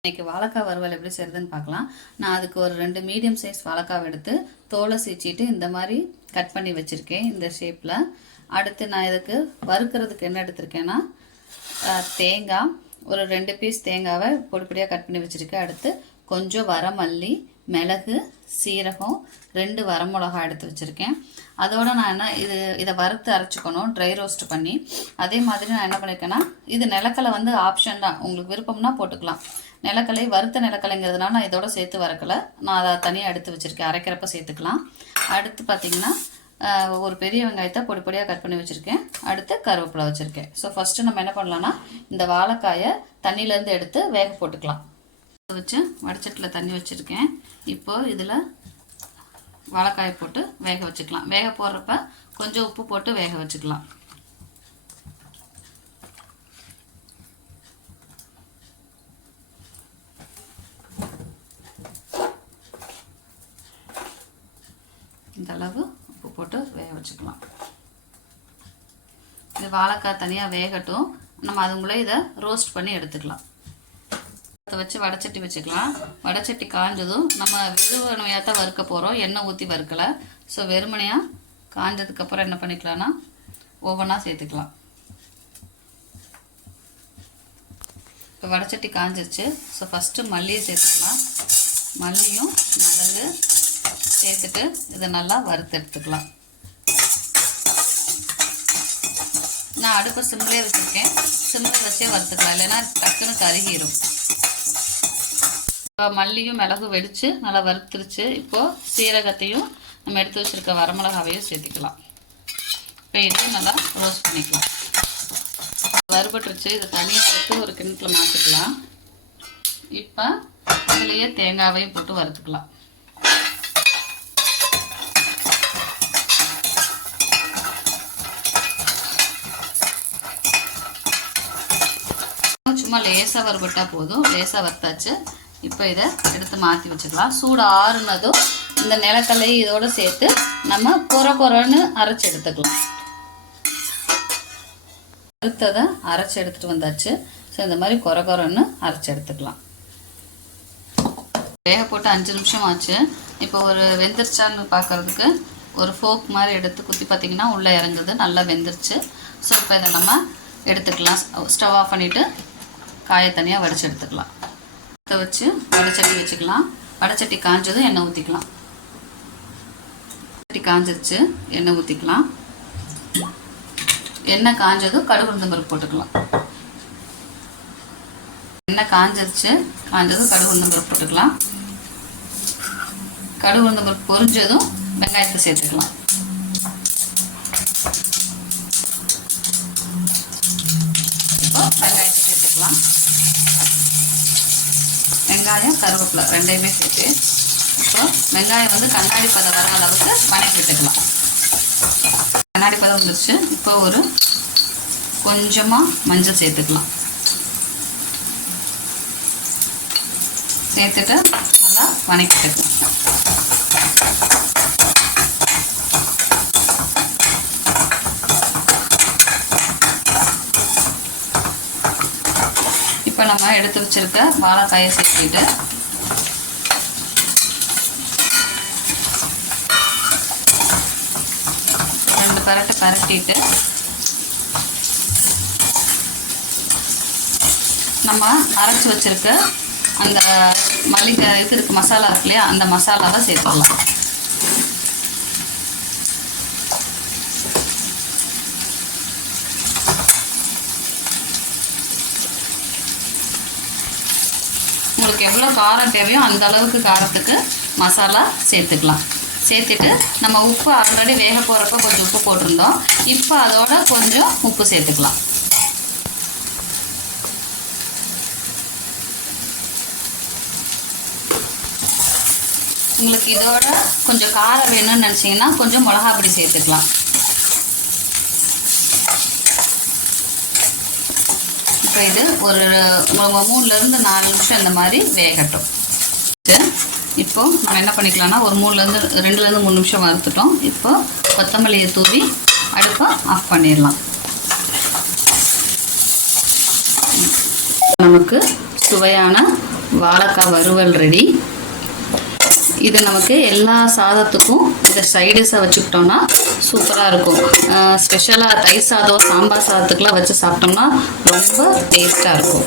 இன்றைக்கி வாழைக்காய் வறுவல் எப்படி செய்கிறதுன்னு பார்க்கலாம். நான் அதுக்கு ஒரு 2 மீடியம் சைஸ் வாழைக்காய் எடுத்து தோலை சீச்சிட்டு இந்த மாதிரி கட் பண்ணி வச்சுருக்கேன் இந்த ஷேப்பில். அடுத்து நான் இதுக்கு வறுக்கிறதுக்கு என்ன எடுத்திருக்கேன்னா தேங்காய், ஒரு 2 பீஸ் தேங்காவை பொடிப்பொடியாக கட் பண்ணி வச்சுருக்கேன். அடுத்து கொஞ்சம் வரமல்லி, மிளகு, சீரகம், 2 வரமிளகாய் எடுத்து வச்சுருக்கேன். அதோடு நான் இதை வறுத்து அரைச்சிக்கணும், ட்ரை ரோஸ்ட் பண்ணி. அதே மாதிரி நான் என்ன பண்ணியிருக்கேன்னா, இது நிலக்கடலை வந்து ஆப்ஷன் தான், உங்களுக்கு விருப்பம்னா போட்டுக்கலாம். நிலக்கடலை வறுத்த நிலக்கடலைங்கிறதுனால நான் இதோட சேர்த்து வறுக்கலை, நான் அதை தனியாக எடுத்து வச்சுருக்கேன், அரைக்கிறப்ப சேர்த்துக்கலாம். அடுத்து பார்த்திங்கன்னா ஒரு பெரிய வெங்காயத்தை பொடிப்பொடியாக கட் பண்ணி வச்சுருக்கேன். அடுத்து கருவேப்பிலை வச்சுருக்கேன். ஸோ ஃபஸ்ட்டு நம்ம என்ன பண்ணலான்னா, இந்த வாழைக்காயை தண்ணியிலேருந்து எடுத்து வேக போட்டுக்கலாம். வச்சு வடச்சட்டில் தண்ணி வச்சுருக்கேன். இப்போது இதில் வாழைக்காயை போட்டு வேக வச்சுக்கலாம். வேக போடுறப்ப கொஞ்சம் உப்பு போட்டு வேக வச்சுக்கலாம். இந்த அளவு உப்பு போட்டு வேக வச்சுக்கலாம். இது வாழைக்காய் தனியாக வேகட்டும், நம்ம அதுக்குள்ளே இதை ரோஸ்ட் பண்ணி எடுத்துக்கலாம். வச்சு வடச்சட்டி வச்சுக்கலாம். வடச்சட்டி காஞ்சதும் நம்ம வெறுமனையாக தான் வறுக்க போகிறோம், எண்ணெய் ஊற்றி வறுக்கலை. ஸோ வெறுமனையாக காஞ்சதுக்கப்புறம் என்ன பண்ணிக்கலாம்னா ஒவ்வொன்றா சேர்த்துக்கலாம். இப்போ வடச்சட்டி காஞ்சிருச்சு. ஸோ ஃபஸ்ட்டு மல்லியை சேர்த்துக்கலாம். மல்லியும் மிளகு சேர்த்துட்டு இதை நல்லா வறுத்து எடுத்துக்கலாம். நான் அடுப்பை சிம்லேயே வச்சுருக்கேன், சிம்மில் வச்சே வறுத்துக்கலாம், இல்லைன்னா டக்குன்னு கருகிரும். இப்போ மல்லியும் மிளகும் வெடித்து நல்லா வறுத்துருச்சு. இப்போது சீரகத்தையும் நம்ம எடுத்து வச்சுருக்க வரமிளகாவையும் சேர்த்துக்கலாம். இப்போ இதையும் நல்லா ரோஸ்ட் பண்ணிக்கலாம். வறுபட்டுருச்சு, இதை தனியாக எடுத்து ஒரு கிணத்துல மாற்றிக்கலாம். இப்போ அதுலேயே தேங்காவையும் போட்டு வறுத்துக்கலாம். சும்மா லேசாக வறுபட்டால் போதும், லேசாக வறுத்தாச்சு. இப்போ இதை எடுத்து மாற்றி வச்சுக்கலாம். சூடு ஆறுனதும் இந்த நிலக்கடலை இதோடு சேர்த்து நம்ம கொரன்னு அரைச்சி எடுத்துக்கலாம். வறுத்ததை அரைச்சி எடுத்துகிட்டு வந்தாச்சு. ஸோ இந்த மாதிரி கொரன்னு அரைச்சி எடுத்துக்கலாம். வேக போட்டு 5 நிமிஷம் ஆச்சு. இப்போ ஒரு வெந்துருச்சான்னு பார்க்குறதுக்கு ஒரு ஃபோக் மாதிரி எடுத்து குத்தி பார்த்திங்கன்னா உள்ளே இறங்குது, நல்லா வெந்துருச்சு. ஸோ இப்போ இதை நம்ம எடுத்துக்கலாம். ஸ்டவ் ஆஃப் பண்ணிவிட்டு காயை தனியாக வடித்து எடுத்துக்கலாம். வச்சு வடைச்சட்டி வச்சுக்கலாம். வடைச்சட்டி காஞ்சதும் எண்ணெய் ஊற்றிக்கலாம். சட்டி காஞ்சிருச்சு, எண்ணெய் ஊற்றிக்கலாம். எண்ணெய் காஞ்சதும் கடுகு உளுந்தம் பருப்பு போட்டுக்கலாம். எண்ணெய் காஞ்சிருச்சு, காஞ்சதும் கடுகு உளுந்தம் பருப்பு போட்டுக்கலாம். கடுகு உளுந்தம் பருப்பு பொரிஞ்சதும் வெங்காயத்தை சேர்த்துக்கலாம். இப்போ வெங்காயத்தை சேர்த்துக்கலாம். வெங்காயம் கருவேப்பிலை ரெண்டையுமே சேர்த்து இப்போ வெங்காயம் வந்து கண்ணாடி பதம் வர அளவுக்கு வணக்கி விட்டுக்கலாம். கண்ணாடி பதம் வந்துருச்சு. இப்போ ஒரு கொஞ்சமாக மஞ்சள் சேர்த்துக்கலாம். சேர்த்துட்டு நல்லா வணக்கிட்டுக்கலாம். இப்போ நம்ம எடுத்து வச்சிருக்க வாழைக்காயை சேர்த்துட்டு ரெண்டு பரட்டிட்டு நம்ம அரைச்சி வச்சிருக்க அந்த மல்லிகை இது இருக்கு மசாலா இருக்கு இல்லையா, அந்த மசாலாவை சேர்த்துக்கலாம். உங்களுக்கு எவ்வளோ காரம் தேவையோ அந்த அளவுக்கு காரத்துக்கு மசாலா சேர்த்துக்கலாம். சேர்த்துட்டு நம்ம உப்பு ஆல்ரெடி வேக போகிறப்ப கொஞ்சம் உப்பு போட்டிருந்தோம். இப்போ அதோட கொஞ்சம் உப்பு சேர்த்துக்கலாம். உங்களுக்கு இதோட கொஞ்சம் காரம் வேணும்னு நினச்சிங்கன்னா கொஞ்சம் மிளகா பொடி சேர்த்துக்கலாம். இப்போ இது ஒரு 3லேருந்து 4 நிமிஷம் இந்த மாதிரி வேகட்டும். இப்போ நம்ம என்ன பண்ணிக்கலாம்னா ஒரு 2லேருந்து 3 நிமிஷம் வறுத்துட்டோம். இப்போ கொத்தமல்லியை தூவி அடுப்பை ஆஃப் பண்ணிடலாம். நமக்கு சுவையான வாழைக்காய் வறுவல் ரெடி. இது நமக்கு எல்லா சாதத்துக்கும் இந்த சைடிஷாக வச்சுக்கிட்டோம்னா சூப்பராக இருக்கும். ஸ்பெஷலாக தயிர் சாதம், சாம்பார் சாதத்துக்குலாம் வச்சு சாப்பிட்டோம்னா ரொம்ப டேஸ்ட்டாக இருக்கும்.